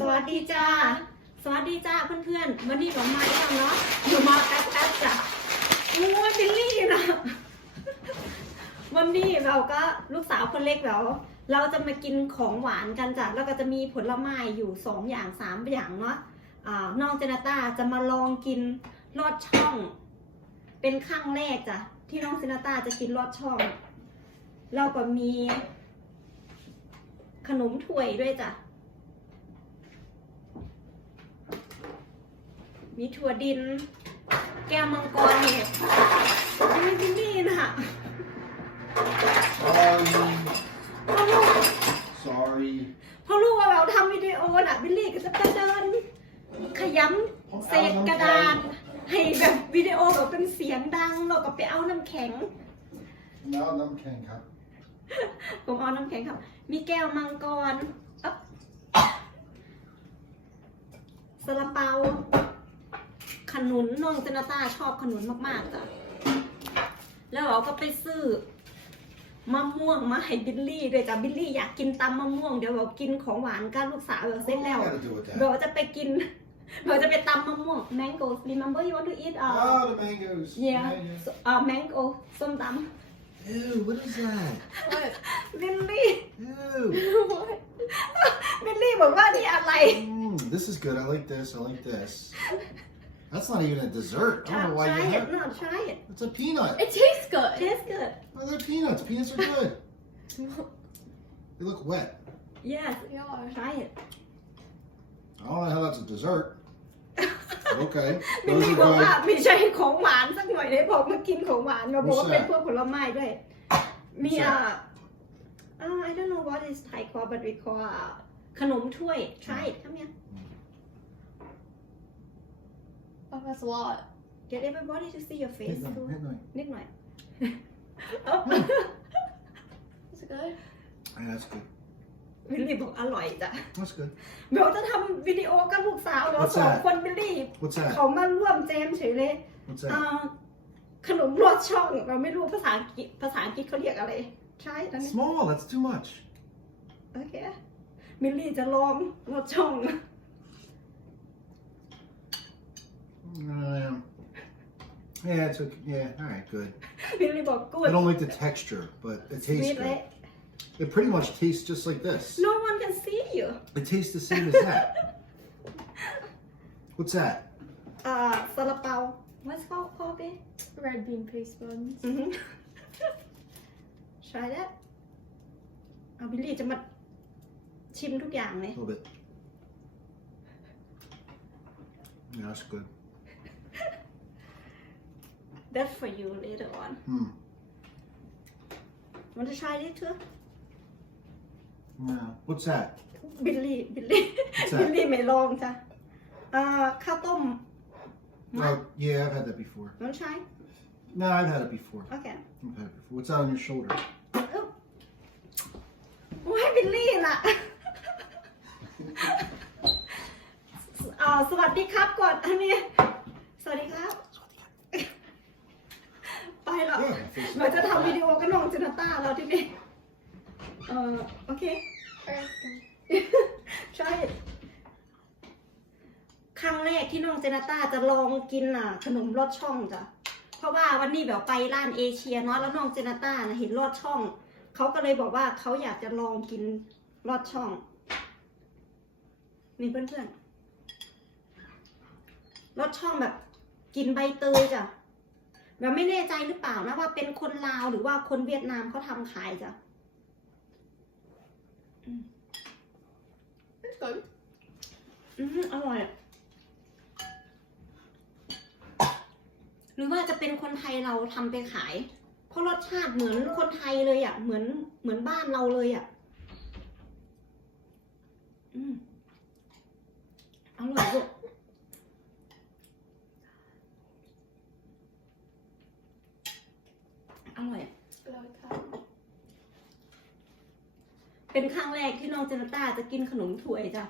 สวัสดีจ้า สวัสดีจ้าเพื่อนๆ วันนี้เรามาแล้วเนาะอยู่มาแป๊บๆจ้ะโอ้ยบิลลี่นะวันนี้เราก็ลูกสาวคนเล็กเราเราจะมากินของหวานกันจ้ะแล้วก็จะมีผลไม้อยู่สองอย่างสามอย่างเนาะอ่าน้องเจนาตาจะมาลองกินลอดช่อง เป็นครั้งแรกจ้ะที่น้องเจนาตาจะกินลอดช่อง เราก็มี ขนมถ้วยด้วยจ้ะ มีถั่วดิน แก้วมังกรเนี่ยไม่ที่นี่นะ Sorry. Sorry. เพราะรู้ว่าเราทำวิดีโอน่ะบิลลี่ก็จะกระเดิน ขยำเศษกระดาน ให้แบบวิดีโอแบบเป็นเสียงดังเราก็ไปเอาน้ำแข็ง No, no can cup. ผมเอาน้ำแข็งครับ มีแก้วมังกรอ๊บซาลาเปา ขนุนน้องเจนาต้าชอบขนุนมากๆจ้ะแล้วเราก็ไปซื้อมะม่วงมาให้บิลลี่ด้วยจ้ะบิลลี่อยากกินตำมะม่วงเดี๋ยวเรากินของหวานกันลูกสาวเราเสร็จ What แล้ว do I gotta do with เรา that? จะไปกินเราจะไปตำมะม่วง mango remember you want to eat uh Oh, the mangoes. yeah so, uh mango ส้มต Ew, what is that? ำบิลลี่ Ew. บิลลี่บอกว่านี่อะไร Mm, this is good. I like this. I like this. That's not even a dessert. I don't know why try you it have. no try it It's a peanut. It tastes good. taste good Oh, they're peanuts. Peanuts are good. They look wet. yes Yeah. try it I don't know how that's a dessert. Okay. บิล Those ลี่ are บอกว่า good. ไม่ใช่ของหวานสักหน่อยเลยบอกมากินของหวานมาบอกว่า What's เป็น that? พวกผลไม้ด้วย มี What's อ่ะ that? uh, I don't know what is Thai called but we call อ่ะขนมถ้วย try it come here Oh, that's a lot. get everybody to see your face Hit them, too hit them. นิดหน่อยเอ้า Is it good? Yeah, that's good. บิลลี่บอกอร่อยจ้ะ That's good. เดี๋ยวจะทำวิดีโอกับลูกสาวเรา What's สอง that? คนบิลลี่ What's that? เขามาร่วมแจมเฉยเลย What's อ่า that? ขนมรสช่องเราไม่รู้ภาษาอังกฤษภาษาอังกฤษเขาเรียกอะไรใช่ตอนนี้ Small. That's too much. โอเคมิลลี่จะลองรสช่อง Um, yeah, it's okay. Yeah, all right, good. มิลลี่บอกกู I don't like the texture, but it มี tastes เลย good. It pretty much tastes just like this. no one can see you It tastes the same as that. What's that? อ่าซาลาเปา what's called called it Red bean paste buns. อือหือ try that เอาบิลลี่จะมาชิมทุกอย่างเลย A little bit. Yeah, that's good. That's for you later on Hmm. want to try it too No. What's that? บิลลี่บิลลี่ What's บิล that? ลี่ไม่ลองจ้ะอ่าข้าวต้ม Oh, yeah, I've had that before. want to try No, I've had it before. okay I've had it before. What's that on your shoulder? โอ้ยบิลลี่น่ะอ่าสวัสดีครับก่อนอันนี้ สวัสดีครับ ไปแล้ว Yeah, my face is เราจะทำวิดีโอกับน้องจินาต้าแล้วที่นี่เออโอเค ใช่ ครั้งแรกที่น้องเจนาต้าจะลองกินอะ ขนมลอดช่องจ้ะ เพราะว่าวันนี้แบบไปร้านเอเชียเนาะแล้วน้องเจนาต้านะเห็นลอดช่อง เขาก็เลยบอกว่าเขาอยากจะลองกินลอดช่องนี่เพื่อนๆลอดช่องแบบ กินใบเตยจ้ะ แบบไม่แน่ใจหรือเปล่านะว่าเป็นคนลาวหรือว่าคนเวียดนามเขาทำขายจ้ะ It's good. อืมอร่อยอะหรือว่าจะเป็นคนไทยเราทำไปขาย เพราะรสชาติเหมือนคนไทยเลยอะ เหมือนเหมือนบ้านเราเลยอะอืมอร่อยลูก อร่อยอะ I like that. เป็นครั้งแรกที่น้องเจนต้าจะกินขนมถ้วยจ้ะ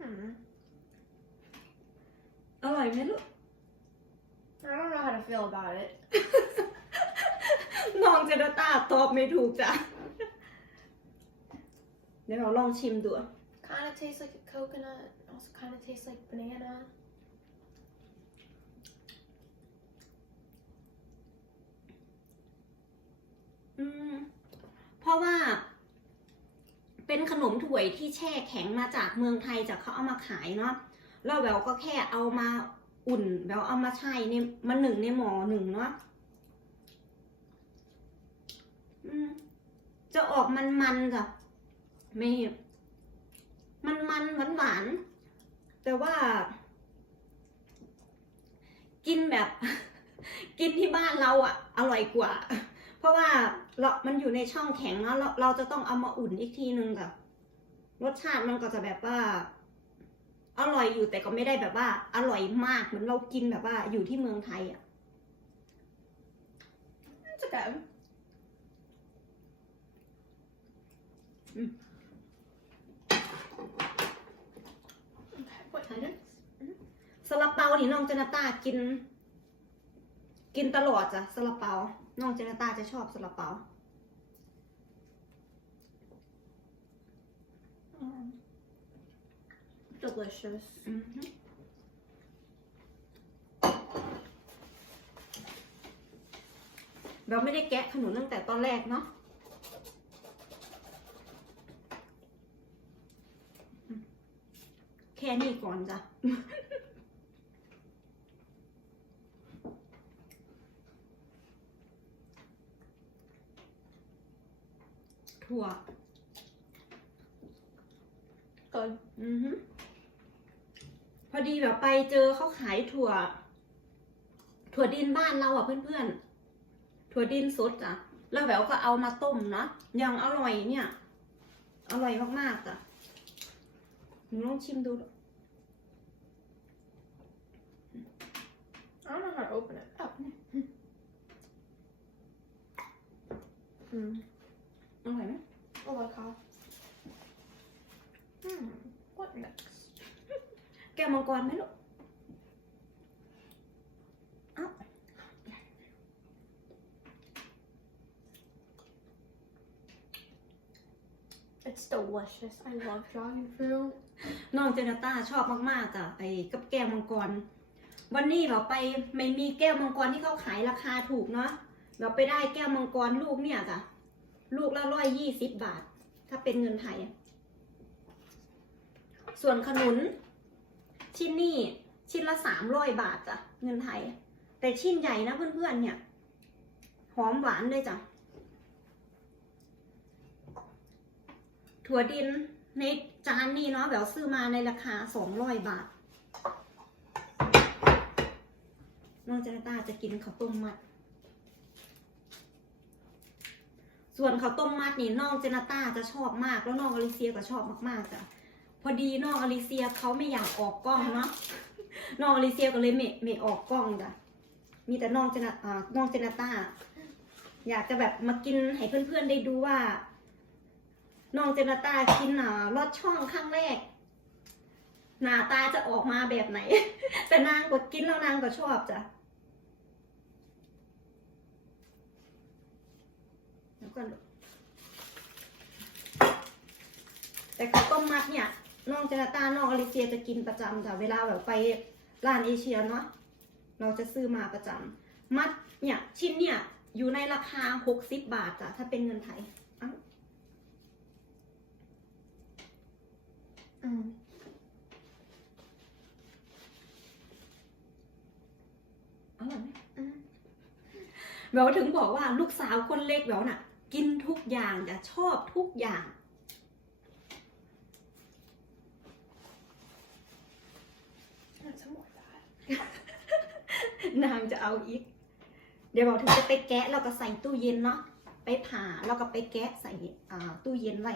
Hmm. อร่อยไหมลูก I don't know how to feel about it. น้องเจนต้าตอบไม่ถูกจ้ะ เดี๋ยวเราลองชิมดู Kind of tastes like a coconut. Also, kind of tastes like banana. อืม เพราะว่า เป็นขนมถ้วยที่แช่แข็งมาจากเมืองไทยจากเขาเอามาขายเนาะแล้วแววก็แค่เอามาอุ่นแววเอามาใช้ในมาหนึ่งในหม้อหนึ่งเนาะจะออกมันๆจ้ะไม่มันมันหวานหวานๆแต่ว่า กินแบบ กินที่บ้านเราอะอร่อยกว่า ราะว่าเรามันอยู่ในช่องแข็งเนาะเราเราจะต้องเอามาอุ่นอีกทีนึงแบบรสชาติมันก็จะแบบว่า อร่อยอยู่แต่ก็ไม่ได้แบบว่า อร่อยมากเหมือนเรากินแบบว่า อยู่ที่เมืองไทยอะ It's okay. Mm. Okay, what Kind of. next? ซาลาเปานี่น้องเจนาต้ากิน กินตลอดจ้ะซาลาเปา น้องเจนาต้าจะชอบซาลาเปา Um, delicious. อือฮึเราไม่ได้แกะขนุนตั้งแต่ตอนแรกเนาะอืมแค่นี้ก่อนจ้ะ ถั่ว Good. อือฮึพอดีแบบไปเจอเขาขายถั่ว ถั่วดินบ้านเราอะเพื่อนๆ ถั่วดินสดอะ แล้วแบบก็เอามาต้มนะยังอร่อยเนี่ย อร่อยมากๆอะหนูลองชิมดู I don't know how to open it. Oh. Mm. อร่อยไหม I like how. Hmm. What next? แก้วมังกรไหมลูก It's delicious. I love dragon fruit. น้องเจนาต้าชอบมากๆจ้ะไอ้กับแก้วมังกร วันนี้เราไปไม่มีแก้วมังกรที่เขาขายราคาถูกเนาะเราไปได้แก้วมังกรลูกเนี่ยจ้ะ ลูกละร้อยยี่สิบบาท ถ้าเป็นเงินไทย ส่วนขนุน ชิ้นนี่ชิ้นละสามร้อยบาทจ้ะเงินไทย แต่ชิ้นใหญ่นะเพื่อนๆเนี่ย หอมหวานเลยจ้ะถั่วดินในจานนี้เนาะแบบซื้อมาในราคาสองร้อยบาท น้องเจนตาจะกินข้าวต้มมัด ส่วนข้าวต้มมัดนี่น้องเจนาต้าจะชอบมาก แล้วน้องอลิเซียก็ชอบมากๆจ้ะพอดีน้องอลิเซียเขาไม่อยากออกกล้องเนาะน้องอลิเซียก็เลยไม่ไม่ออกกล้องจ้ะมีแต่น้องเจนาอ่าน้องเจนาต้า อยากจะแบบมากินให้เพื่อนๆได้ดูว่าน้องเจนาตากินอ่ารสช่องครั้งแรกหน้าตาจะออกมาแบบไหน แต่นางก็กินแล้วนางก็ชอบจ้ะ แล้วก็แต่ข้าวต้มมัดเนี่ยน้องเจนาตาน้องอลิเซียจะกินประจำจ้ะเวลาแบบไปร้านเอเชียเนาะเราจะซื้อมาประจำมัดเนี่ยชิ้นเนี่ยอยู่ในราคาหกสิบบาทจ้ะถ้าเป็นเงินไทย Mm. อร่อยไหมอืมแววถึงบอกว่าลูกสาวคนเล็กแววน่ะ กินทุกอย่างจะชอบทุกอย่าง Want some more of that? นางจะเอาอีก เดี๋ยวบอกถึงจะไปแกะแล้วก็ใส่ตู้เย็นเนาะไปผ่าแล้วก็ไปแกะใส่อ่าตู้เย็นไว้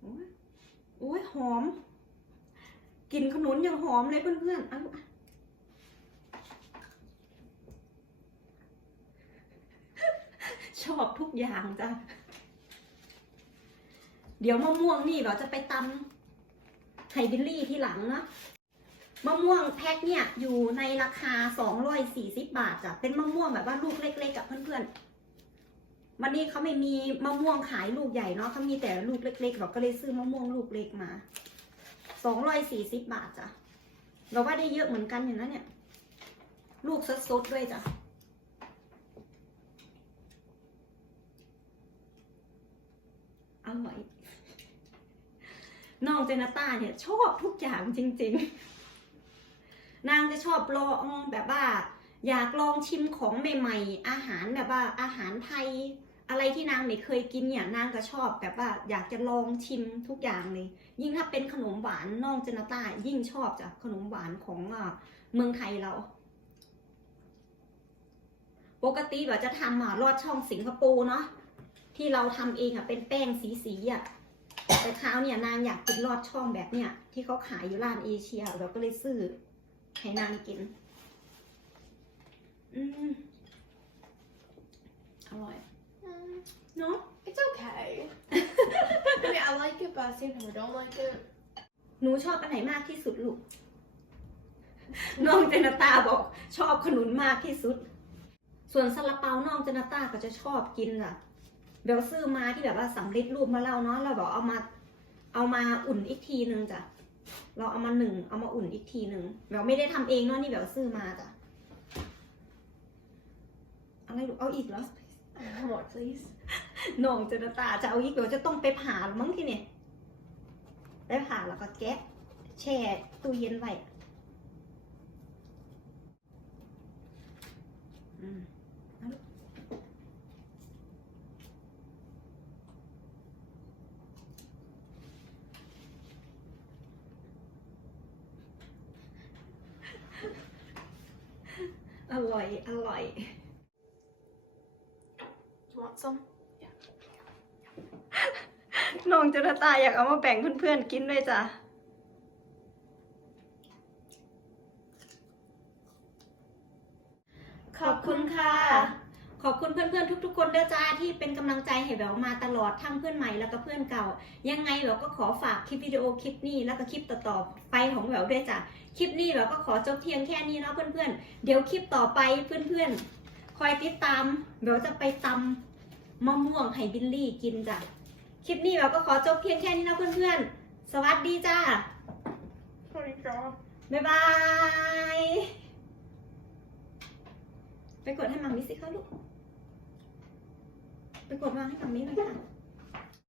โอ้ยโอ้ยหอมกลิ่นขนุนยังหอมเลยเพื่อนๆเอาลูกอะชอบทุกอย่างจ้ะ เดี๋ยวมะม่วงนี่เราจะไปตำไฮบิลลี่ที่หลังเนาะมะม่วงแพ็คเนี่ยอยู่ในราคา 240 บาทจ้ะ เป็นมะม่วงแบบว่าลูกเล็กๆกับเพื่อนๆ วันนี้เขาไม่มีมะม่วงขายลูกใหญ่เนาะเขามีแต่ลูกเล็กๆเราก็เลยซื้อมะม่วงลูกเล็กมา240บบาทจ้ะเราว่าได้เยอะเหมือนกันอยู่นะเนี่ย ลูกสดๆด้วยจ้ะอร่อยน้องเจนาต้าเนี่ยชอบทุกอย่างจริง ๆ นางจะชอบลองแบบว่า อยากลองชิมของใหม่ ๆ อาหารแบบว่าอาหารไทย อะไรที่นางไม่เคยกินเนี่ยนางก็ชอบแบบว่าอยากจะลองชิมทุกอย่างเลย ยิ่งถ้าเป็นขนมหวานน้องเจนาต้ายิ่งชอบจ้ะขนมหวานของอะเมืองไทยเรา ปกติแบบจะทำอะลอดช่องสิงคโปร์เนาะที่เราทำเองอะเป็นแป้งสีสีๆอะแต่คราวเนี่ยนางอยากกินลอดช่องแบบเนี้ยที่เขาขายอยู่ร้านเอเชีย เราก็เลยซื้อให้นางกิน อืมอร่อย Mm, เนาะ it's okay. I mean, I like it, but at the same time, I don't like it. หนูชอบอันไหนมากที่สุดลูก น้องเจนาตาบอก ชอบขนุนมากที่สุด ส่วนซาลาเปาน้องเจนาตาก็จะชอบกินอะเบลซื้อมาที่แบบว่าสำเร็จรูปมาแล้วเนาะเราบอกเอามาเอามาอุ่นอีกทีนึงจ้ะ เราเอามาหนึ่งเอามาอุ่นอีกทีนึงเบลไม่ได้ทำเองเนาะนี่เบลซื้อมาจ้ะอะไรลูกเอาอีกเหรอ More, please. น้องจนาตาจะเอาอีกเดี๋ยวจะต้องไปผ่าหรือมั้งทีเนี่ยไปผ่าแล้วก็แกะแช่ตู้เย็นไว้อืมอร่อย อร่อย you want some? น้องเจรตาอยากเอามาแบ่งเพื่อนๆกินด้วยจ้ะ ขอบคุณค่ะ ขอบคุณเพื่อนๆทุก ๆ คนด้วยจ้าที่เป็นกำลังใจให้แววมาตลอดทั้งเพื่อนใหม่แล้วก็เพื่อนเก่า ยังไงแววก็ขอฝากคลิปวิดีโอคลิปนี้แล้วก็คลิปต่อๆไปของแววด้วยจ้ะ คลิปนี้แววก็ขอจบเพียงแค่นี้เนาะเพื่อนๆ เดี๋ยวคลิปต่อไปเพื่อนๆ คอยติดตามแววจะไปตำมะม่วงให้บิลลี่กินจ้ะ คลิปนี้แววก็ขอจบเพียงแค่นี้นะเพื่อนๆ สวัสดีจ้า Sorry, girl. บ๊ายบาย ไปกดให้มัมมี่สิคะลูก ไปกดวางให้มัมมี่หน่อยค่ะ